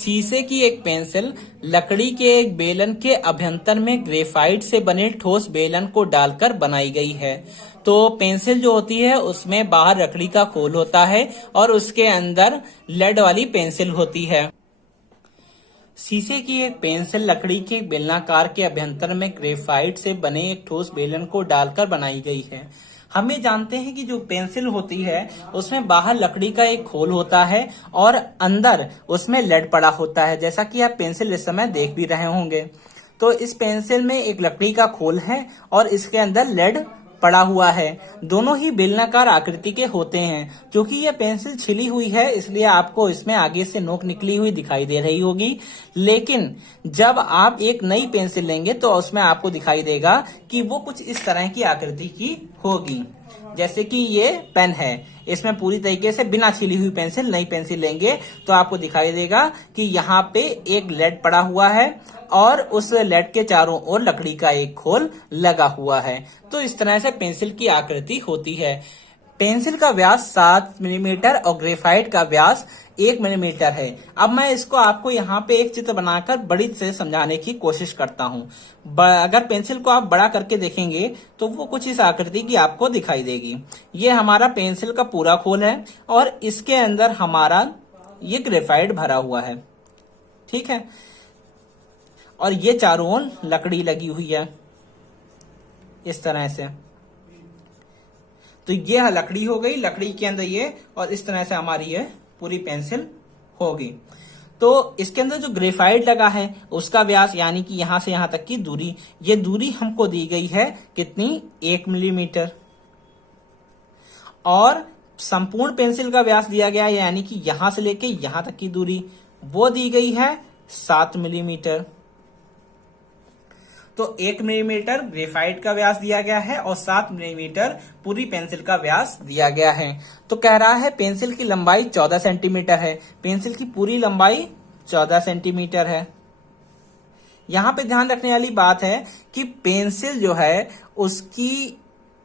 शीशे की एक पेंसिल लकड़ी के एक बेलन के अभ्यंतर में ग्रेफाइट से बने ठोस बेलन को डालकर बनाई गई है। तो पेंसिल जो होती है उसमें बाहर लकड़ी का खोल होता है और उसके अंदर लेड वाली पेंसिल होती है। शीशे की एक पेंसिल लकड़ी के बेलनाकार के अभ्यंतर में ग्रेफाइट से बने एक ठोस बेलन को डालकर बनाई गई है। हमें जानते हैं कि जो पेंसिल होती है उसमें बाहर लकड़ी का एक खोल होता है और अंदर उसमें लेड पड़ा होता है, जैसा कि आप पेंसिल इस समय देख भी रहे होंगे। तो इस पेंसिल में एक लकड़ी का खोल है और इसके अंदर लेड पड़ा हुआ है। दोनों ही बेलनाकार आकृति के होते हैं। क्योंकि यह पेंसिल छिली हुई है इसलिए आपको इसमें आगे से नोक निकली हुई दिखाई दे रही होगी, लेकिन जब आप एक नई पेंसिल लेंगे तो उसमें आपको दिखाई देगा कि वो कुछ इस तरह की आकृति की होगी। जैसे कि ये पेन है, इसमें पूरी तरीके से बिना छिली हुई पेंसिल नई पेंसिल लेंगे तो आपको दिखाई देगा कि यहाँ पे एक लेड पड़ा हुआ है और उस लेड के चारों ओर लकड़ी का एक खोल लगा हुआ है। तो इस तरह से पेंसिल की आकृति होती है। पेंसिल का व्यास 7 मिलीमीटर और ग्रेफाइट का व्यास 1 मिलीमीटर है। अब मैं इसको आपको यहाँ पे एक चित्र बनाकर बड़ी से समझाने की कोशिश करता हूँ। अगर पेंसिल को आप बड़ा करके देखेंगे तो वो कुछ इस आकृति की आपको दिखाई देगी। ये हमारा पेंसिल का पूरा खोल है और इसके अंदर हमारा ये ग्रेफाइट भरा हुआ है, ठीक है। और ये चारों ओर लकड़ी लगी हुई है इस तरह से। तो ये लकड़ी हो गई, लकड़ी के अंदर ये, और इस तरह से हमारी ये पूरी पेंसिल होगी। तो इसके अंदर जो ग्रेफाइट लगा है उसका व्यास यानी कि यहां से यहां तक की दूरी, ये दूरी हमको दी गई है कितनी, 1 मिलीमीटर। और संपूर्ण पेंसिल का व्यास दिया गया है यानी कि यहां से लेके यहां तक की दूरी वो दी गई है 7 मिलीमीटर। तो 1 मिलीमीटर ग्रेफाइट का व्यास दिया गया है और 7 मिलीमीटर पूरी पेंसिल का व्यास दिया गया है। तो कह रहा है पेंसिल की लंबाई 14 सेंटीमीटर है। पेंसिल की पूरी लंबाई 14 सेंटीमीटर है। यहां पे ध्यान रखने वाली बात है कि पेंसिल जो है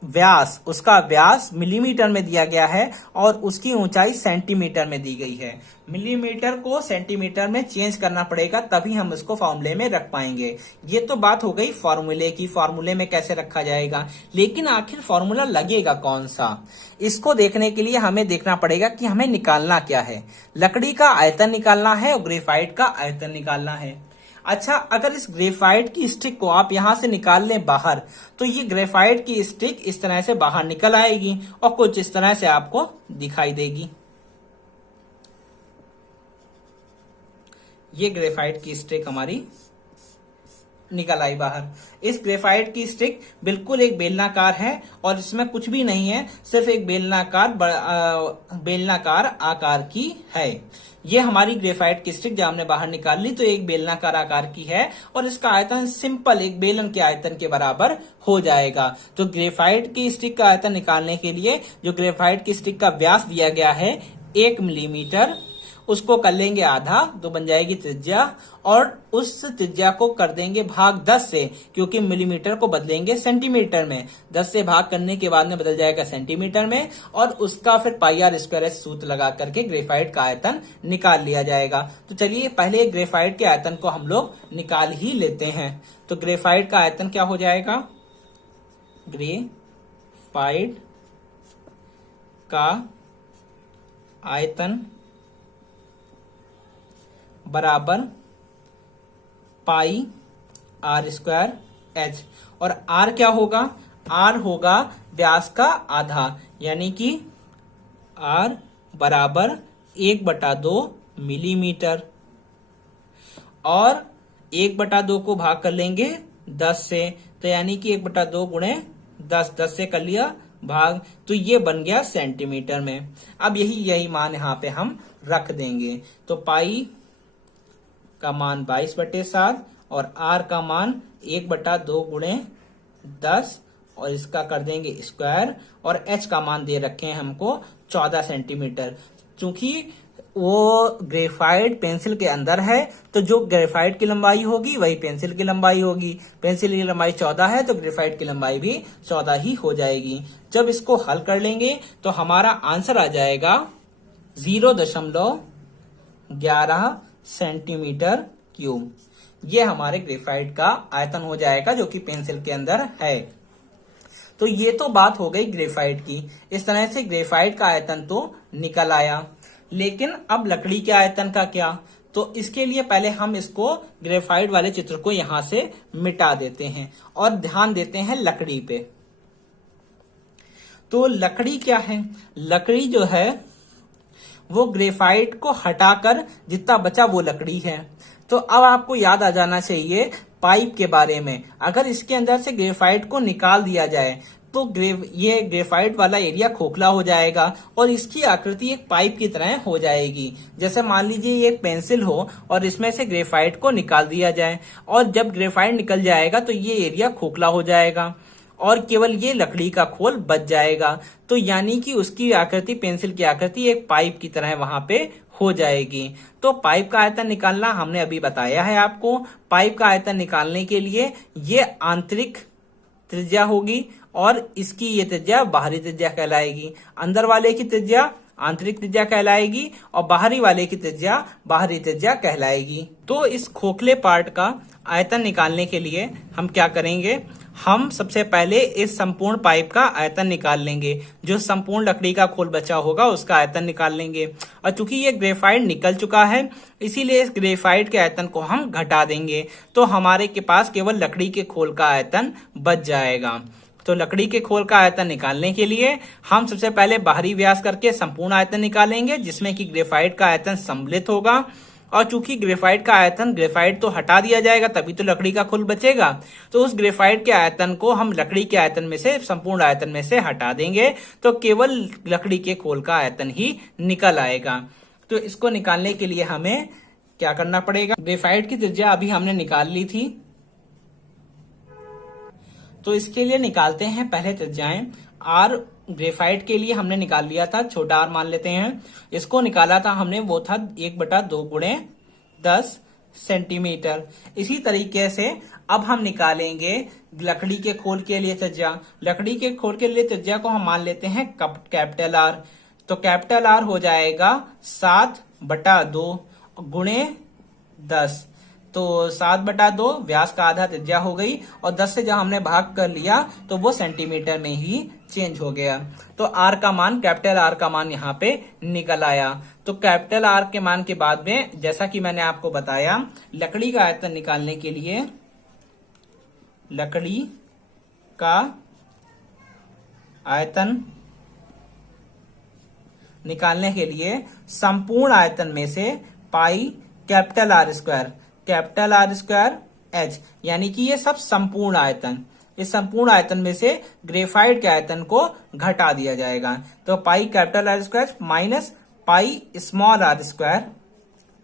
उसका व्यास मिलीमीटर में दिया गया है और उसकी ऊंचाई सेंटीमीटर में दी गई है। मिलीमीटर को सेंटीमीटर में चेंज करना पड़ेगा तभी हम इसको फॉर्मूले में रख पाएंगे। ये तो बात हो गई फॉर्मूले की, फॉर्मूले में कैसे रखा जाएगा। लेकिन आखिर फॉर्मूला लगेगा कौन सा, इसको देखने के लिए हमें देखना पड़ेगा कि हमें निकालना क्या है। लकड़ी का आयतन निकालना है और ग्रेफाइट का आयतन निकालना है। अच्छा, अगर इस ग्रेफाइट की स्टिक को आप यहां से निकाल लें बाहर तो ये ग्रेफाइट की स्टिक इस तरह से बाहर निकल आएगी और कुछ इस तरह से आपको दिखाई देगी। ये ग्रेफाइट की स्टिक हमारी निकल आई बाहर। इस ग्रेफाइट की स्टिक बिल्कुल एक बेलनाकार है और इसमें कुछ भी नहीं है, सिर्फ एक बेलनाकार आकार की है। ये हमारी ग्रेफाइट की स्टिक जब हमने बाहर निकाल ली तो एक बेलनाकार आकार की है और इसका आयतन सिंपल एक बेलन के आयतन के बराबर हो जाएगा। तो ग्रेफाइट की स्टिक का आयतन निकालने के लिए जो ग्रेफाइट की स्टिक का व्यास दिया गया है 1 मिलीमीटर, उसको कर लेंगे आधा तो बन जाएगी त्रिज्या, और उस त्रिज्या को कर देंगे भाग 10 से, क्योंकि मिलीमीटर को बदलेंगे सेंटीमीटर में। 10 से भाग करने के बाद में बदल जाएगा सेंटीमीटर में और उसका फिर पाई आर स्क्वायर सूत्र लगा करके ग्रेफाइट का आयतन निकाल लिया जाएगा। तो चलिए पहले ग्रेफाइट के आयतन को हम लोग निकाल ही लेते हैं। तो ग्रेफाइट का आयतन क्या हो जाएगा, ग्रेफाइट का आयतन बराबर पाई आर स्क्वायर एच, और आर क्या होगा, आर होगा व्यास का आधा यानी कि आर बराबर 1/2 मिलीमीटर, और 1/2 को भाग कर लेंगे 10 से, तो यानी कि 1/2 गुणे 10 से कर लिया भाग, तो ये बन गया सेंटीमीटर में। अब यही मान यहाँ पे हम रख देंगे। तो पाई का मान 22/7 और आर का मान 1/2 गुणे 10 और इसका कर देंगे स्क्वायर, और एच का मान दे रखे हैं हमको 14 सेंटीमीटर। चूंकि वो ग्रेफाइट पेंसिल के अंदर है तो जो ग्रेफाइट की लंबाई होगी वही पेंसिल की लंबाई होगी। पेंसिल की लंबाई 14 है तो ग्रेफाइट की लंबाई भी 14 ही हो जाएगी। जब इसको हल कर लेंगे तो हमारा आंसर आ जाएगा 0.11 सेंटीमीटर क्यूब। ये हमारे ग्रेफाइट का आयतन हो जाएगा जो कि पेंसिल के अंदर है। तो ये तो बात हो गई ग्रेफाइट की। इस तरह से ग्रेफाइट का आयतन तो निकल आया, लेकिन अब लकड़ी के आयतन का क्या? तो इसके लिए पहले हम इसको ग्रेफाइट वाले चित्र को यहां से मिटा देते हैं और ध्यान देते हैं लकड़ी पे। तो लकड़ी क्या है? लकड़ी जो है वो ग्रेफाइट को हटाकर जितना बचा वो लकड़ी है। तो अब आपको याद आ जाना चाहिए पाइप के बारे में। अगर इसके अंदर से ग्रेफाइट को निकाल दिया जाए तो ये ग्रेफाइट वाला एरिया खोखला हो जाएगा और इसकी आकृति एक पाइप की तरह हो जाएगी। जैसे मान लीजिए ये एक पेंसिल हो और इसमें से ग्रेफाइट को निकाल दिया जाए, और जब ग्रेफाइट निकल जाएगा तो ये एरिया खोखला हो जाएगा और केवल ये लकड़ी का खोल बच जाएगा। तो यानी कि उसकी आकृति, पेंसिल की आकृति एक पाइप की तरह वहां पे हो जाएगी। तो पाइप का आयतन निकालना हमने अभी बताया है आपको। पाइप का आयतन निकालने के लिए ये आंतरिक त्रिज्या होगी और इसकी ये त्रिज्या बाहरी त्रिज्या कहलाएगी। अंदर वाले की त्रिज्या आंतरिक त्रिज्या कहलाएगी और बाहरी वाले की त्रिज्या बाहरी त्रिज्या कहलाएगी। तो इस खोखले पार्ट का आयतन निकालने के लिए हम क्या करेंगे? हम सबसे पहले इस संपूर्ण पाइप का आयतन निकाल लेंगे। जो संपूर्ण लकड़ी का खोल बचा होगा उसका आयतन निकाल लेंगे। और चूंकि ये ग्रेफाइट निकल चुका है इसीलिए इस ग्रेफाइट के आयतन को हम घटा देंगे। तो हमारे के पास केवल लकड़ी के खोल का आयतन बच जाएगा। तो लकड़ी के खोल का आयतन निकालने के लिए हम सबसे पहले बाहरी व्यास करके संपूर्ण आयतन निकालेंगे, जिसमें कि ग्रेफाइट का आयतन सम्मिलित होगा। और चूंकि ग्रेफाइट का आयतन, ग्रेफाइट तो हटा दिया जाएगा तभी तो लकड़ी का खोल बचेगा, तो उस ग्रेफाइट के आयतन को हम लकड़ी के आयतन में से, संपूर्ण आयतन में से हटा देंगे। तो केवल लकड़ी के खोल का आयतन ही निकल आएगा। तो इसको निकालने के लिए हमें क्या करना पड़ेगा? ग्रेफाइट की त्रिज्या अभी हमने निकाल ली थी, तो इसके लिए निकालते हैं पहले त्रिज्याएं। आर ग्रेफाइट के लिए हमने निकाल लिया था, छोटा आर मान लेते हैं। इसको निकाला था हमने, वो था 1/2 गुणे 10 सेंटीमीटर। इसी तरीके से अब हम निकालेंगे लकड़ी के खोल के लिए त्रिज्या। लकड़ी के खोल के लिए त्रिज्या को हम मान लेते हैं कैपिटल आर। तो कैपिटल आर हो जाएगा 7/2 गुणे 10। तो 7/2 व्यास का आधा त्रिज्या हो गई और 10 से जब हमने भाग कर लिया तो वो सेंटीमीटर में ही चेंज हो गया। तो आर का मान, कैपिटल आर का मान यहाँ पे निकल आया। तो कैपिटल आर के मान के बाद में, जैसा कि मैंने आपको बताया, लकड़ी का आयतन निकालने के लिए लकड़ी का आयतन निकालने के लिए संपूर्ण आयतन में से पाई कैपिटल आर स्क्वायर एच, यानी कि ये सब संपूर्ण आयतन, इस संपूर्ण आयतन में से ग्रेफाइट के आयतन को घटा दिया जाएगा। तो pi capital R square minus pi small R square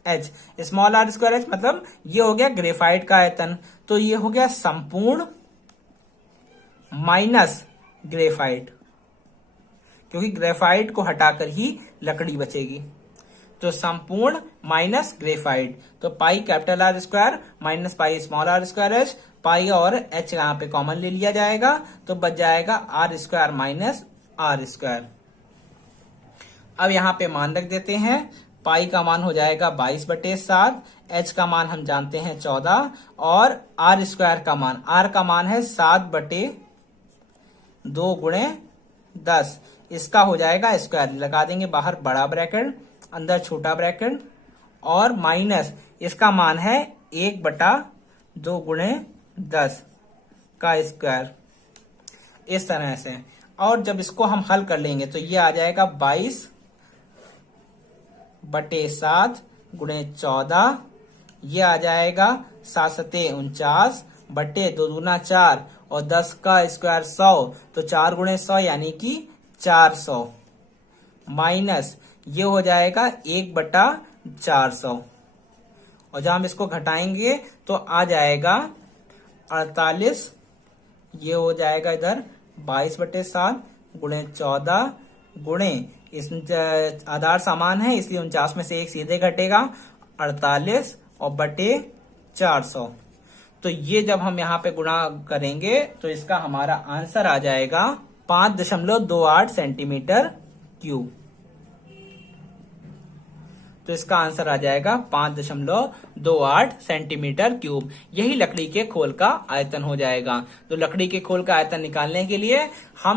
H. Small R square H मतलब ये हो गया ग्रेफाइट का आयतन। तो ये हो गया संपूर्ण माइनस ग्रेफाइट, क्योंकि ग्रेफाइट को हटाकर ही लकड़ी बचेगी। तो संपूर्ण माइनस ग्रेफाइट, तो pi capital R square minus pi small R square H. Pi और एच यहाँ पे कॉमन ले लिया जाएगा तो बच जाएगा R square minus R square. अब यहाँ पे मान रख देते हैं। पाई का मान हो जाएगा 22/7, एच का मान हम जानते हैं 14 और आर स्क्वायर का मान, आर का मान है 7/2 गुणे 10। इसका हो जाएगा स्क्वायर, लगा देंगे बाहर बड़ा ब्रैकेट, अंदर छोटा ब्रैकेट, और माइनस इसका मान है 1/2 गुणे 10 का स्क्वायर, इस तरह से। और जब इसको हम हल कर लेंगे तो ये आ जाएगा 22/7 गुणे 14, ये आ जाएगा 7×7 49 बटे 2 दूना 4 और 10 का स्क्वायर 100, तो 4 गुणे 100 यानी कि 400, माइनस ये हो जाएगा 1/400, और जब हम इसको घटाएंगे तो आ जाएगा 48, ये हो जाएगा इधर 22/7 गुणे 14 गुणे, इस आधार समान है इसलिए 49 में से एक सीधे घटेगा 48 और बटे 400। तो ये जब हम यहाँ पे गुणा करेंगे तो इसका हमारा आंसर आ जाएगा 5.28 सेंटीमीटर क्यूब। तो इसका आंसर आ जाएगा 5.28 सेंटीमीटर क्यूब। यही लकड़ी के खोल का आयतन हो जाएगा। तो लकड़ी के खोल का आयतन निकालने के लिए हम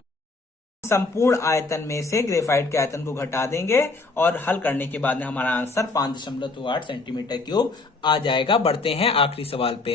संपूर्ण आयतन में से ग्रेफाइट के आयतन को घटा देंगे और हल करने के बाद में हमारा आंसर 5.28 सेंटीमीटर क्यूब आ जाएगा। बढ़ते हैं आखिरी सवाल पे।